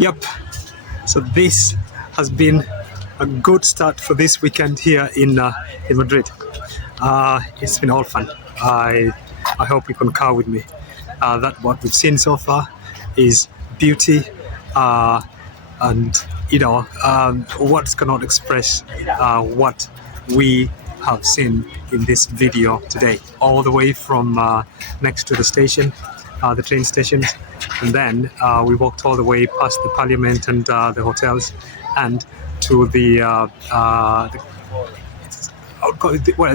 Yep. So this has been a good start for this weekend here in Madrid. It's been all fun. I hope you concur with me that what we've seen so far is beauty, and words cannot express what we have seen in this video today. All the way from next to the station, the train stations, and then we walked all the way past the parliament and the hotels, and to what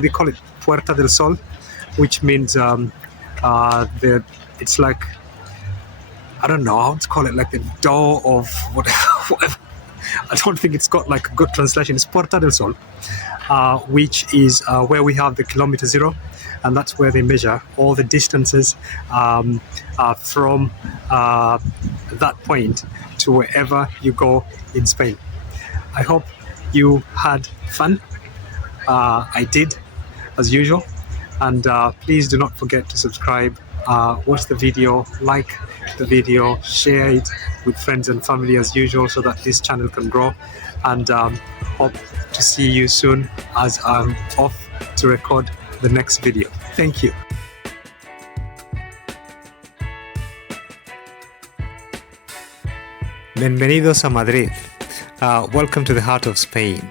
they call it, Puerta del Sol, which means it's like, I don't know how to call it, like the door of whatever. I don't think it's got like a good translation. It's Puerta del Sol, which is where we have the kilometer zero, and that's where they measure all the distances from that point to wherever you go in Spain. I hope you had fun. I did, as usual. And please do not forget to subscribe, watch the video, like the video, share it with friends and family as usual, so that this channel can grow. And hope to see you soon as I'm off to record the next video. Thank you. Bienvenidos a Madrid. Welcome to the heart of Spain,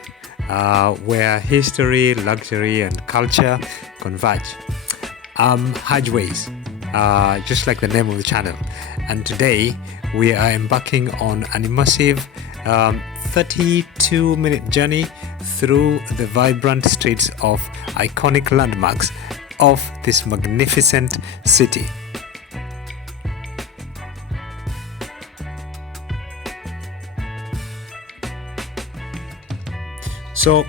where history, luxury, and culture converge. Hajways, just like the name of the channel. And today we are embarking on an immersive 32-minute journey through the vibrant streets of iconic landmarks of this magnificent city. So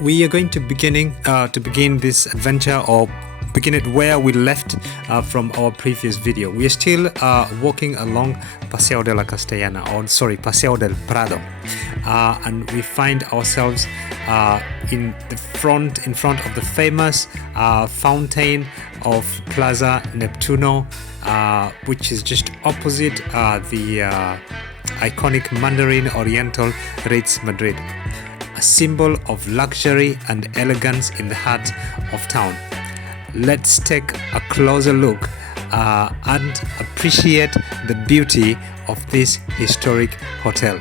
we are going to begin this adventure, or begin it where we left from our previous video. We are still walking along Paseo de la Castellana, Paseo del Prado, and we find ourselves in front of the famous fountain of Plaza Neptuno, which is just opposite the iconic Mandarin Oriental Ritz Madrid, a symbol of luxury and elegance in the heart of town. Let's take a closer look and appreciate the beauty of this historic hotel.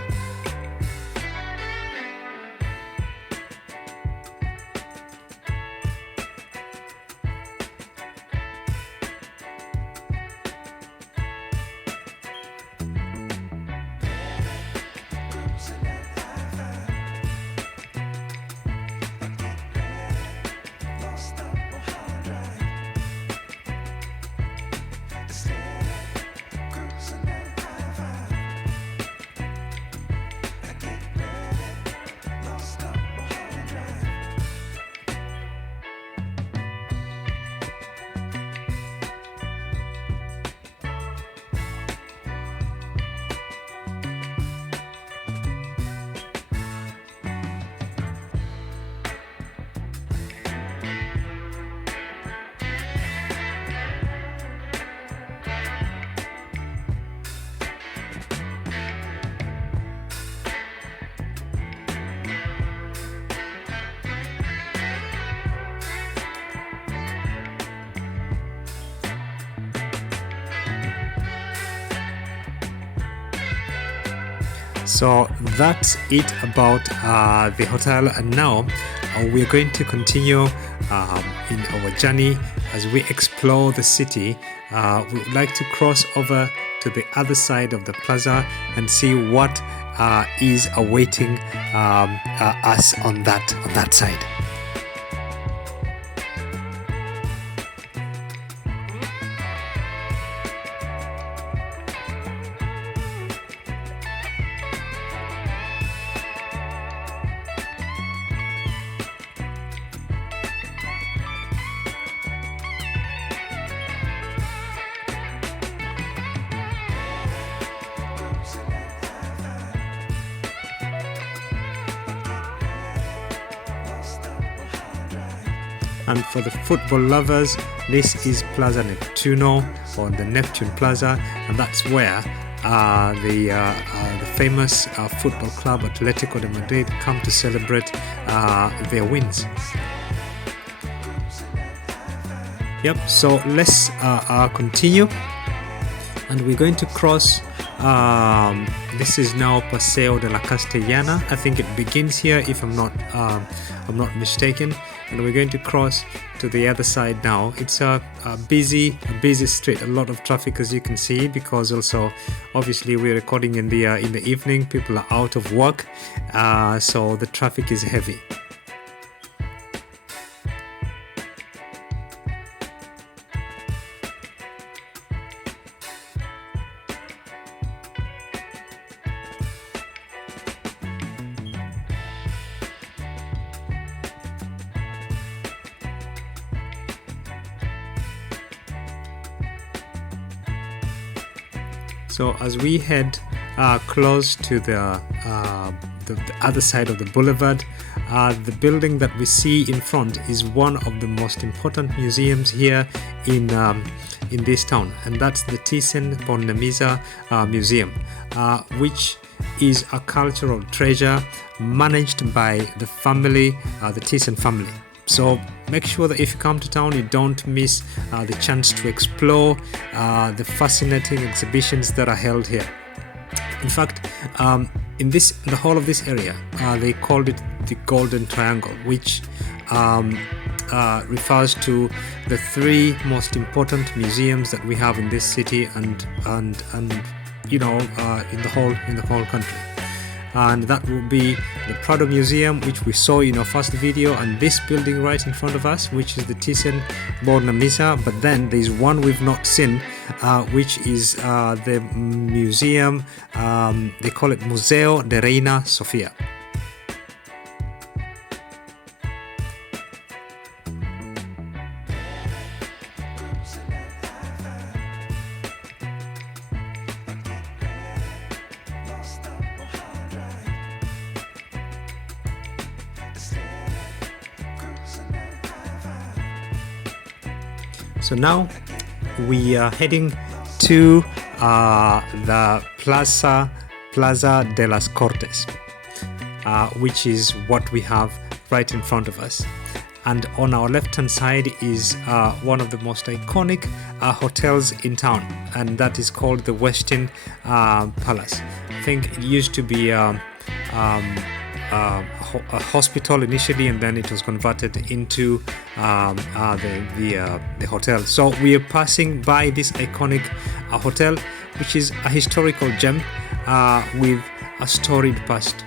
So that's it about the hotel, and now we're going to continue in our journey as we explore the city. We would like to cross over to the other side of the plaza and see what is awaiting us on that side. And for the football lovers, this is Plaza Neptuno, or the Neptune Plaza, and that's where the famous football club Atletico de Madrid come to celebrate their wins. Yep, so let's continue, and we're going to cross. This is now Paseo de la Castellana. I think it begins here, if I'm not mistaken, and we're going to cross to the other side now. It's a busy street, a lot of traffic, as you can see, because also obviously we're recording in the evening. People are out of work, so the traffic is heavy. So as we head close to the other side of the boulevard, the building that we see in front is one of the most important museums here in this town, and that's the Thyssen Museum, which is a cultural treasure managed by the family, the Thyssen family. So make sure that if you come to town, you don't miss the chance to explore the fascinating exhibitions that are held here. In fact, in the whole of this area, they called it the Golden Triangle, which refers to the three most important museums that we have in this city and in the whole country. And that will be the Prado Museum, which we saw in our first video, and this building right in front of us, which is the Thyssen Museum. But then there's one we've not seen, which is the museum, they call it Museo de Reina Sofia. So now we are heading to the Plaza de las Cortes, which is what we have right in front of us. And on our left hand side is one of the most iconic hotels in town, and that is called the Westin Palace. I think it used to be a hospital initially, and then it was converted into the hotel. So we are passing by this iconic hotel, which is a historical gem with a storied past.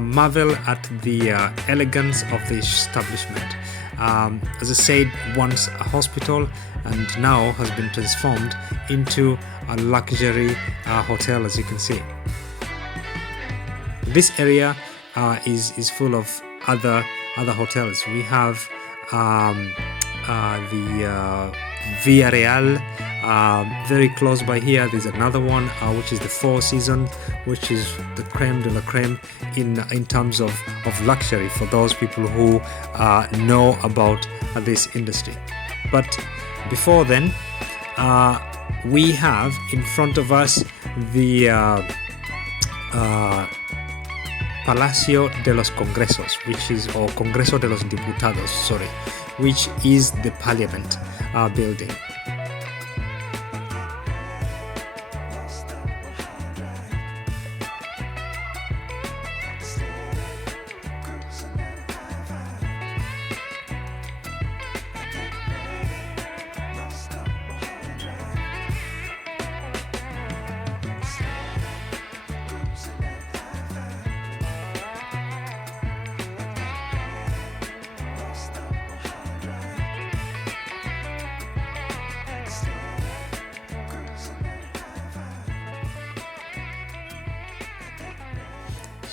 Marvel at the elegance of the establishment. As I said, once a hospital, and now has been transformed into a luxury hotel, as you can see. This area is full of other hotels. We have the Villarreal, very close by here. There's another one which is the Four Seasons, which is the creme de la creme in terms of luxury for those people who know about this industry. But before then, we have in front of us the Palacio de los Congresos, or Congreso de los Diputados, which is the Parliament building.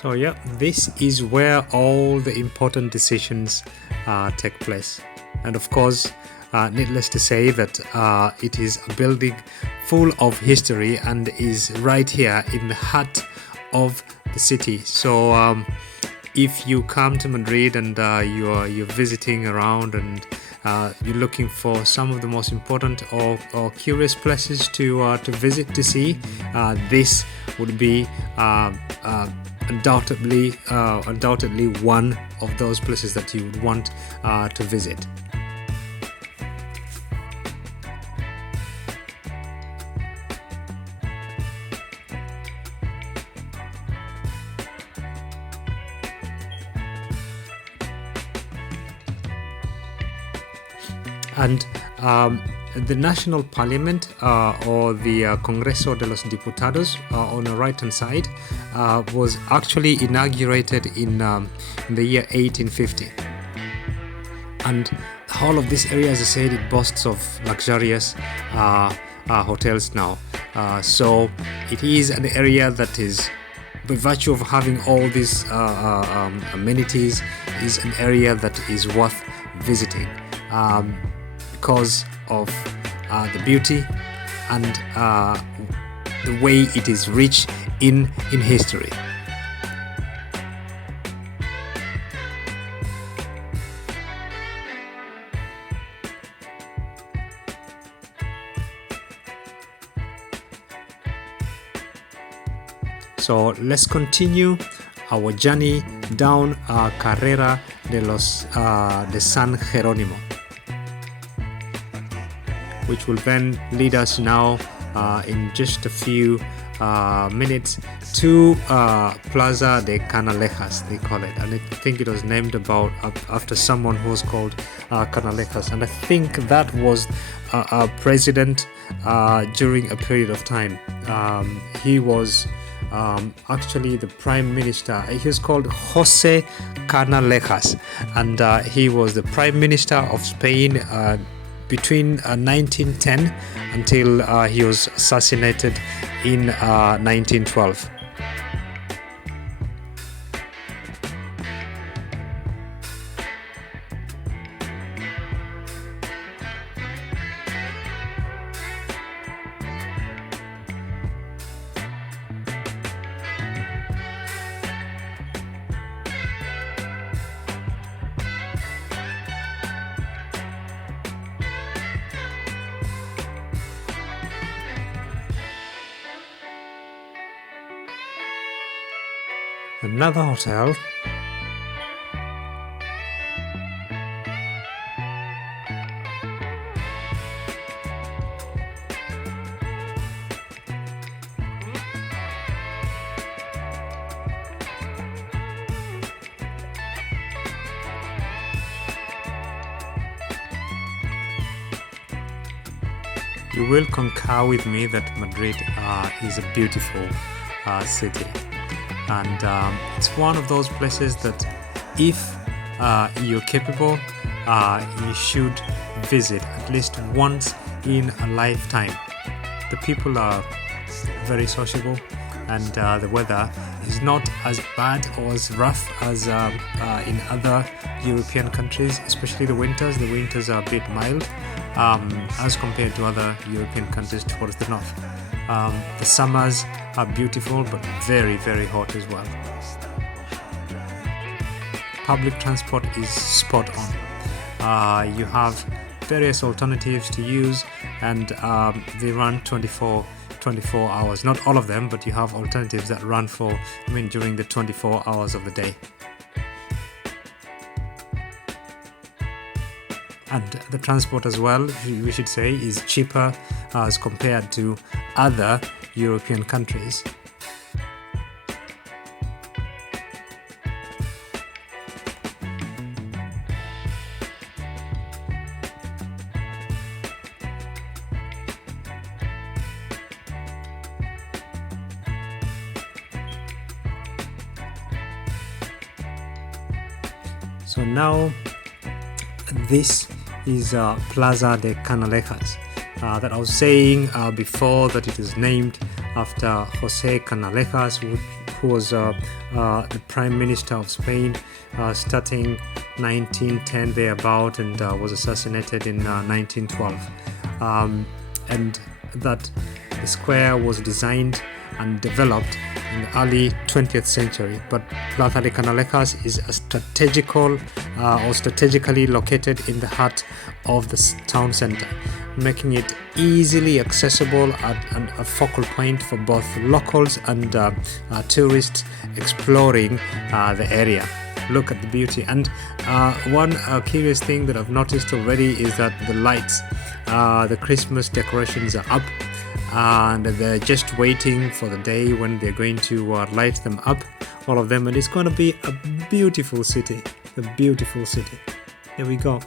So yeah, this is where all the important decisions take place. And of course, needless to say that it is a building full of history and is right here in the heart of the city. So if you come to Madrid and you're visiting around and you're looking for some of the most important or curious places to visit to see, this would be undoubtedly one of those places that you would want to visit. And the National Parliament or the Congreso de los Diputados on the right hand side was actually inaugurated in the year 1850. And all of this area, as I said, it boasts of luxurious hotels now. So it is an area that is, by virtue of having all these amenities, is an area that is worth visiting. Because of the beauty and the way it is rich in history. So let's continue our journey down Carrera de San Jerónimo, which will then lead us now in just a few minutes to Plaza de Canalejas, they call it, and I think it was named after someone who was called Canalejas, and I think that was a president during a period of time. He was actually the prime minister. He was called Jose Canalejas, and he was the prime minister of Spain between 1910 until he was assassinated in 1912. Another hotel. You will concur with me that Madrid is a beautiful city. And it's one of those places that if you're capable, you should visit at least once in a lifetime. The people are very sociable, and the weather is not as bad or as rough as in other European countries, especially the winters. The winters are a bit mild as compared to other European countries towards the north. The summers are beautiful but very, very hot as well. Public transport is spot on. You have various alternatives to use, and they run 24 hours. Not all of them, but you have alternatives that run during the 24 hours of the day. And the transport as well, we should say, is cheaper as compared to other European countries. So now this is Plaza de Canalejas. That I was saying before, that it is named after Jose Canalejas, who was the Prime Minister of Spain starting 1910 thereabout, and was assassinated in 1912. And that the square was designed and developed in the early 20th century, but Plaza de Canalejas is a strategically located in the heart of the town center, making it easily accessible and a focal point for both locals and tourists exploring the area. Look at the beauty. And one curious thing that I've noticed already is that the lights, the Christmas decorations are up, and they're just waiting for the day when they're going to light them up, all of them, and it's going to be a beautiful city. Here we go.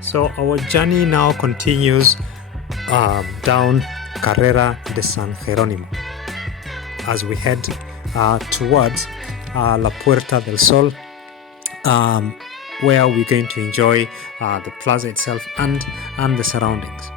So our journey now continues down Carrera de San Jerónimo as we head towards La Puerta del Sol, where we're going to enjoy the plaza itself and the surroundings.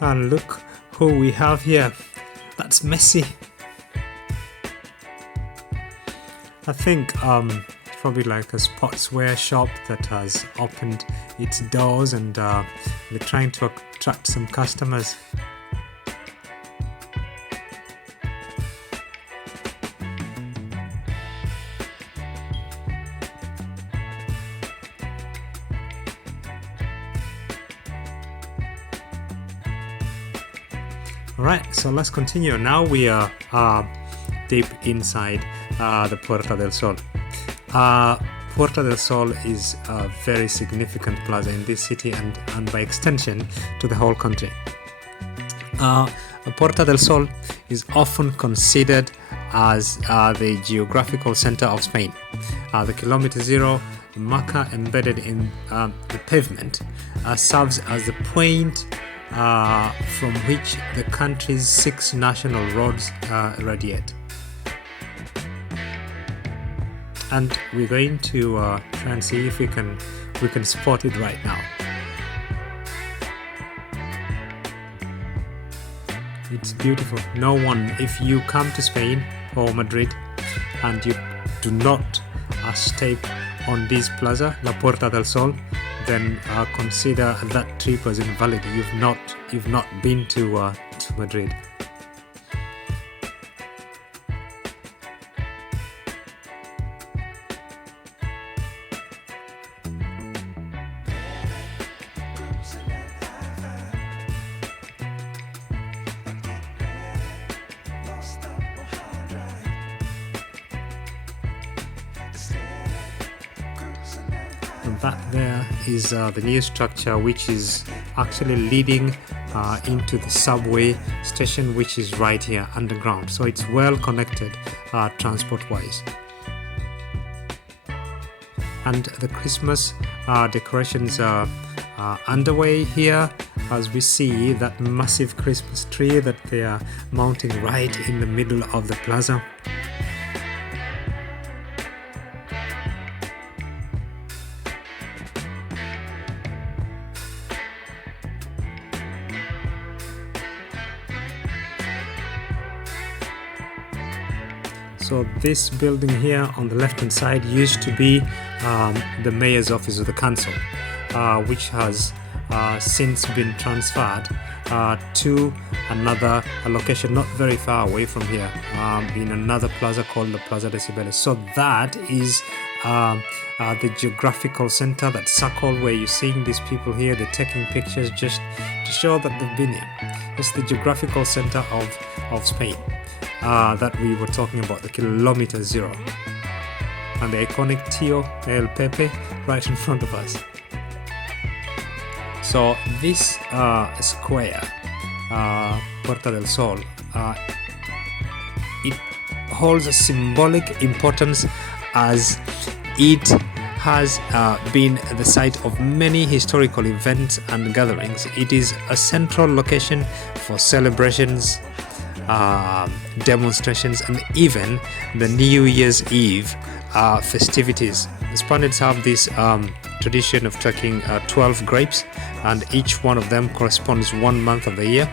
And look who we have here. That's Messi. I think probably like a sportswear shop that has opened its doors, and they're trying to attract some customers. Alright, so let's continue. Now we are deep inside the Puerta del Sol. Puerta del Sol is a very significant plaza in this city and by extension to the whole country. Puerta del Sol is often considered as the geographical center of Spain. The kilometer zero marker embedded in the pavement serves as the point from which the country's 6 national roads radiate. And we're going to try and see if we can spot it right now. It's beautiful. No one, if you come to Spain or Madrid and you do not stay on this plaza, La Puerta del Sol, then consider that trip as invalid. You've not been to Madrid. That there is the new structure, which is actually leading into the subway station, which is right here underground. So it's well connected transport-wise. And the Christmas decorations are underway here, as we see that massive Christmas tree that they are mounting right in the middle of the plaza. So this building here on the left hand side used to be the mayor's office of the council, which has since been transferred to another location not very far away from here, in another plaza called the Plaza de Oriente. So that is the geographical center, that circle where you're seeing these people here. They're taking pictures just to show that they've been here. It's the geographical center of Spain that we were talking about, the kilometer zero, and the iconic Tío El Pepe right in front of us. So this square, Puerta del Sol, it holds a symbolic importance, as it has been the site of many historical events and gatherings. It is a central location for celebrations, demonstrations, and even the New Year's Eve festivities. The Spaniards have this tradition of taking 12 grapes, and each one of them corresponds 1 month of the year,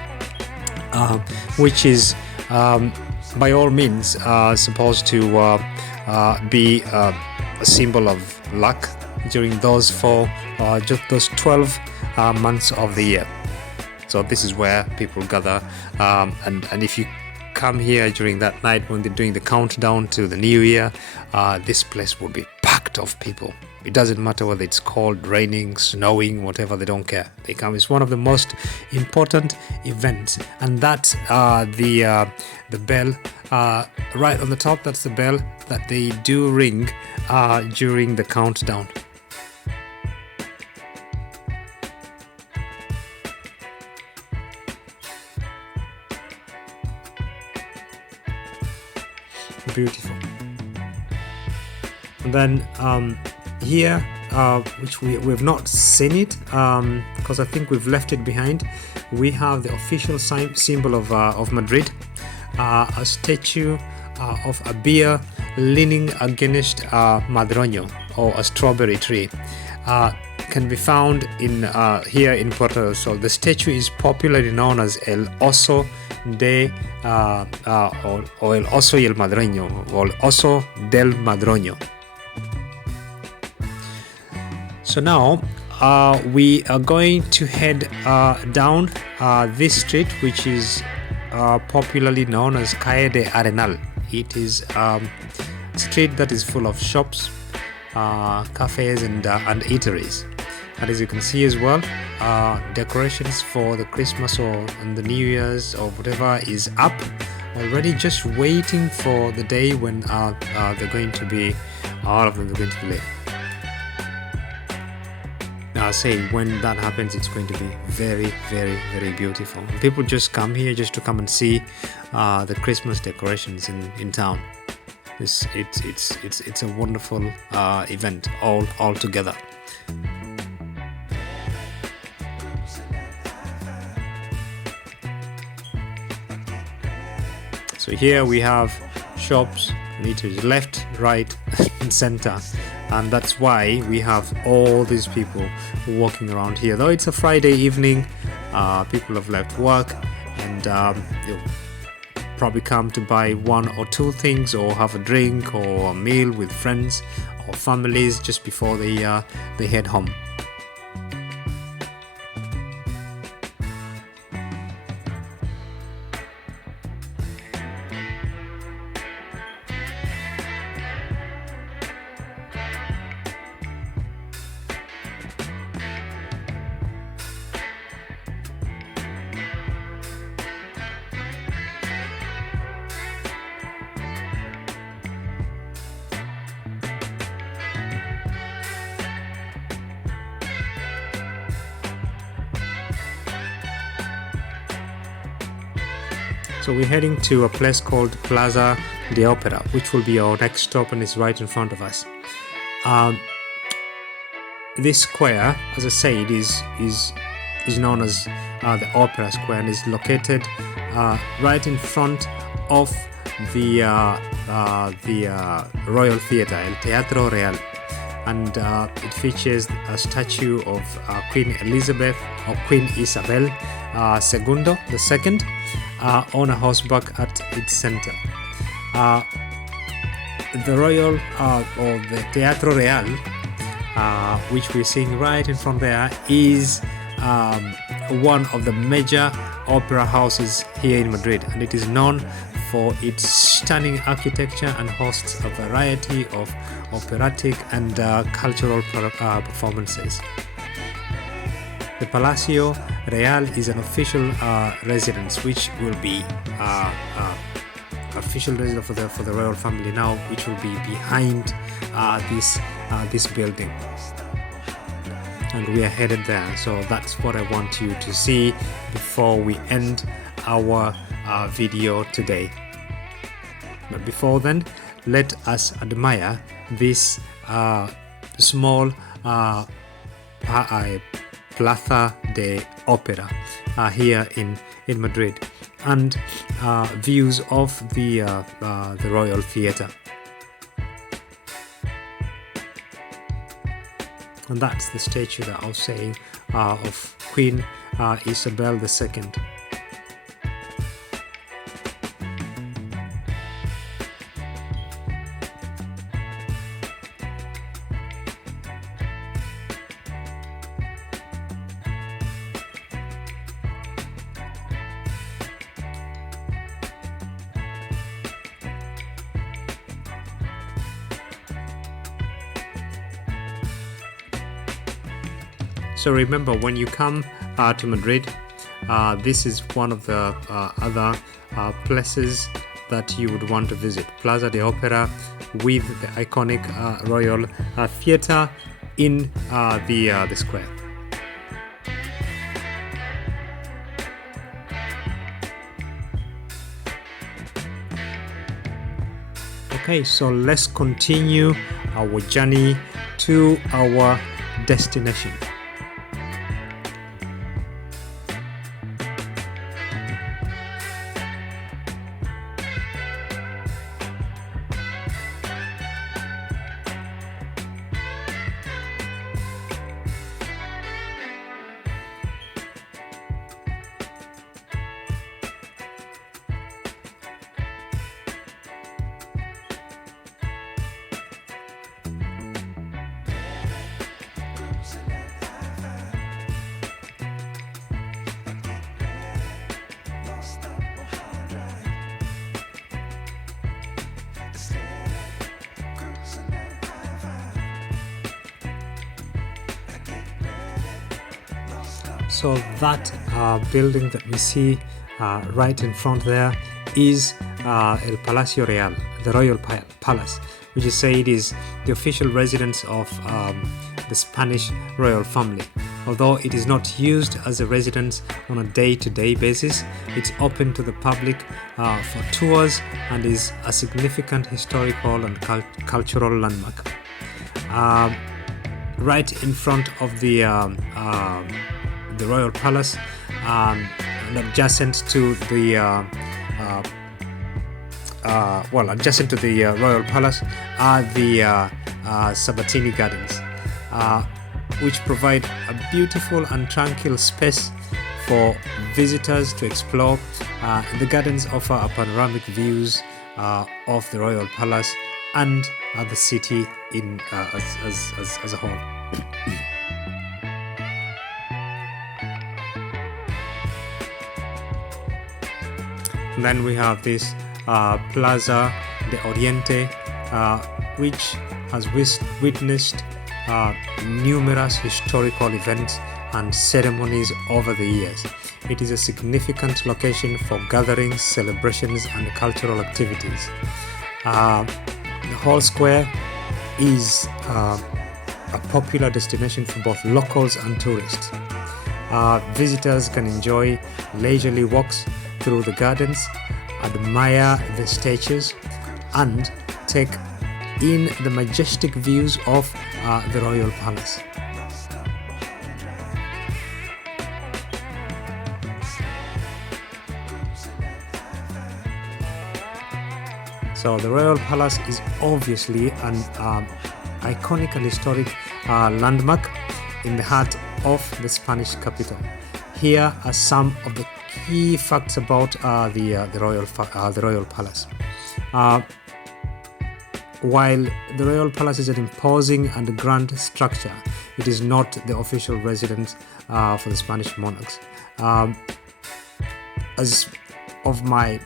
which is by all means supposed to be a symbol of luck during those just those 12 months of the year. So this is where people gather, and if you come here during that night when they're doing the countdown to the new year, this place will be packed of people. It doesn't matter whether it's cold, raining, snowing, whatever, they don't care. They come. It's one of the most important events, and that's the bell right on the top. That's the bell that they do ring during the countdown. Beautiful. And then here, which we've not seen it because I think we've left it behind, we have the official symbol of Madrid, a statue of a bear leaning against a madroño, or a strawberry tree. Can be found in here in Puerta del Sol. The statue is popularly known as El Oso de o El Oso y el Madroño, or El Oso del Madroño. So now we are going to head down this street, which is popularly known as Calle de Arenal. It is a street that is full of shops, cafes, and eateries. And as you can see as well, decorations for the Christmas and the New Year's or whatever is up already, just waiting for the day when they're going to be, all of them are going to be lit. Now I say, when that happens, it's going to be very, very, very beautiful. People just come here just to come and see the Christmas decorations in town. It's a wonderful event all together. So here we have shops, meters left, right, and center, and that's why we have all these people walking around here. Though it's a Friday evening, people have left work, and they'll probably come to buy one or two things, or have a drink or a meal with friends or families just before they head home. So we're heading to a place called Plaza de Opera, which will be our next stop and is right in front of us. This square, as I said, is known as the Opera Square and is located right in front of the Royal Theatre, El Teatro Real, and it features a statue of Queen Elizabeth or Queen Isabel II, the second, on a horseback at its center. The Royal or the Teatro Real, which we're seeing right in front there, is one of the major opera houses here in Madrid, and it is known for its stunning architecture and hosts a variety of operatic and cultural performances. The Palacio Real is an official residence, which will be official residence for the royal family now, which will be behind this building, and we are headed there. So that's what I want you to see before we end our video today. But before then, let us admire this small Plaza de Opera here in Madrid, and views of the Royal Theatre. And that's the statue that I was saying of Queen Isabel II. So remember, when you come to Madrid, this is one of the other places that you would want to visit. Plaza de Opera, with the iconic Royal Theatre in the square. Okay, so let's continue our journey to our destination. So that building that we see right in front there is El Palacio Real, the Royal Palace, which is said is the official residence of the Spanish royal family. Although it is not used as a residence on a day-to-day basis, it's open to the public for tours and is a significant historical and cultural landmark. Right in front of the Royal Palace, and adjacent to the Royal Palace are the Sabatini Gardens, which provide a beautiful and tranquil space for visitors to explore. The gardens offer a panoramic views of the Royal Palace and the city as a whole. And then we have this Plaza de Oriente, which has witnessed numerous historical events and ceremonies over the years. It is a significant location for gatherings, celebrations, and cultural activities. The whole square is a popular destination for both locals and tourists. Visitors can enjoy leisurely walks through the gardens, admire the statues, and take in the majestic views of the Royal Palace. So the Royal Palace is obviously an iconic and historic landmark in the heart of the Spanish capital. Here are some of the key facts about the Royal Palace. While the Royal Palace is an imposing and grand structure, it is not the official residence for the Spanish monarchs. As of my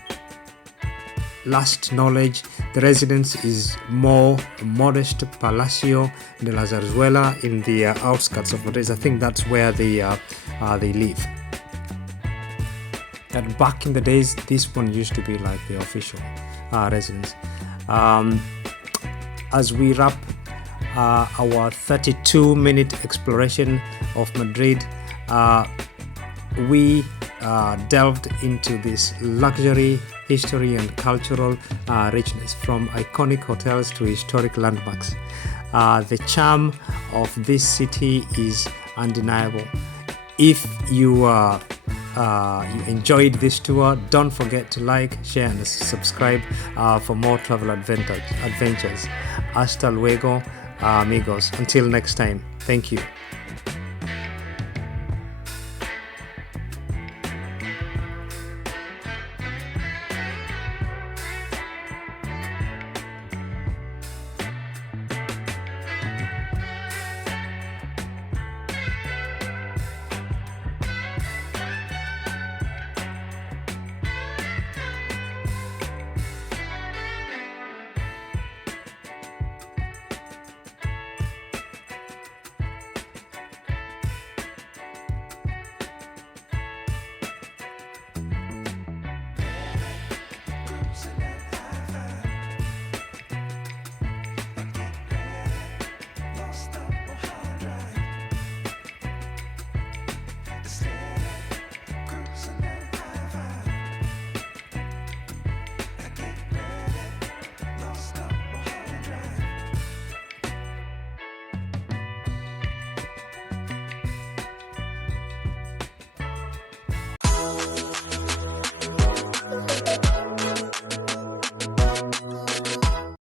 last knowledge, the residence is more modest Palacio de la Zarzuela in the outskirts of Madrid. I think that's where they live. And back in the days, this one used to be like the official residence. As we wrap our 32-minute exploration of Madrid, we delved into this luxury, history and cultural richness, from iconic hotels to historic landmarks. The charm of this city is undeniable. If you enjoyed this tour, don't forget to like, share and subscribe for more travel adventures. Hasta luego, amigos. Until next time, thank you.